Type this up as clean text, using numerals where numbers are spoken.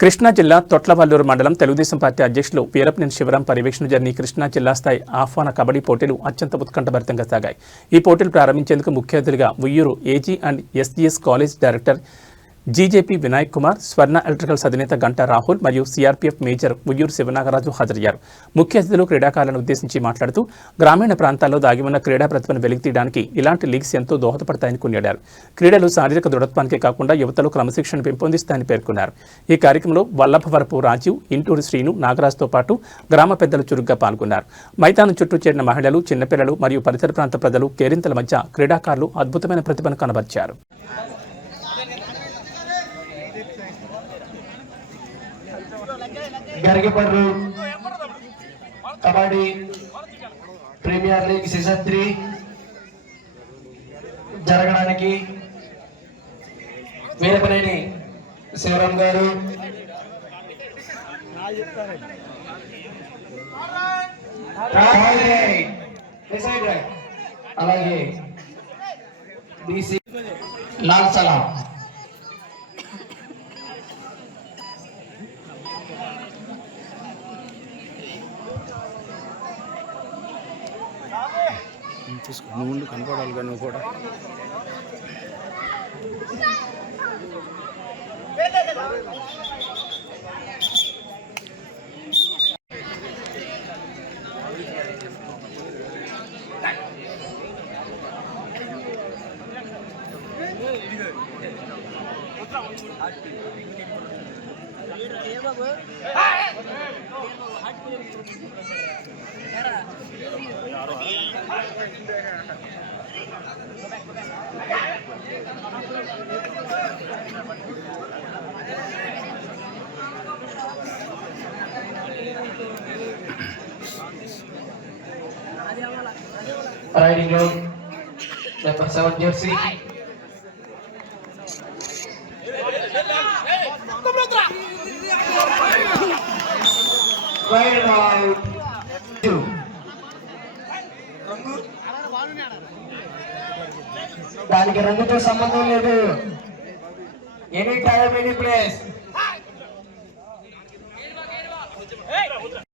కృష్ణా జిల్లా తొట్లవల్లూరు మండలం తెలుగుదేశం పార్టీ అధ్యక్షులు వీరప్పనేని శివరాం పర్యవేక్షణ జరిగిన కృష్ణా జిల్లా స్థాయి ఆహ్వాన కబడ్డీ పోటీలు అత్యంత ఉత్కంఠభరితంగా సాగాయి. ఈ పోటీలు ప్రారంభించేందుకు ముఖ్య అతిథిగా Uyyuru AG and SGS college director GJP Vinayak Kumar, Swarna electricals అధినేత గంటా రాహుల్ మరియు సిఆర్పీఎఫ్ మేజర్ ఉయ్యూరు శివనాగరాజు హాజరయ్యారు. ముఖ్య అతిథులు క్రీడాకారులను ఉద్దేశించి మాట్లాడుతూ గ్రామీణ ప్రాంతాల్లో దాగి ఉన్న క్రీడా ప్రతిభను వెలికితీయడానికి ఇలాంటి లీగ్స్ ఎంతో దోహదపడతాయని కొనియాడారు. క్రీడలు శారీరక దృఢత్వానికే కాకుండా యువతలో క్రమశిక్షణ పెంపొందిస్తాయని పేర్కొన్నారు. ఈ కార్యక్రమంలో వల్లభవరపు రాజీవ్, ఇంటూరు శ్రీను, నాగరాజ్తో పాటు గ్రామ పెద్దలు చురుగ్గా పాల్గొన్నారు. మైదానం చుట్టూ చేరిన మహిళలు, చిన్నపిల్లలు మరియు పరిసర ప్రాంత ప్రజలు కేరింతల మధ్య క్రీడాకారులు అద్భుతమైన ప్రతిభను కనబర్చారు. గరిగపర్రు కబడ్డీ ప్రీమియర్ లీగ్ సీజన్ 3 జరగడానికి వీరప్పనేని శివరాం గారు, అలాగే బీసీ లాల్ సలాం నువ్వు కనపడాలిగా నువ్వు కూడా. Riding road number 7 Jersey wide out. దానికి రంగుతో సంబంధం లేదు. Any time any place.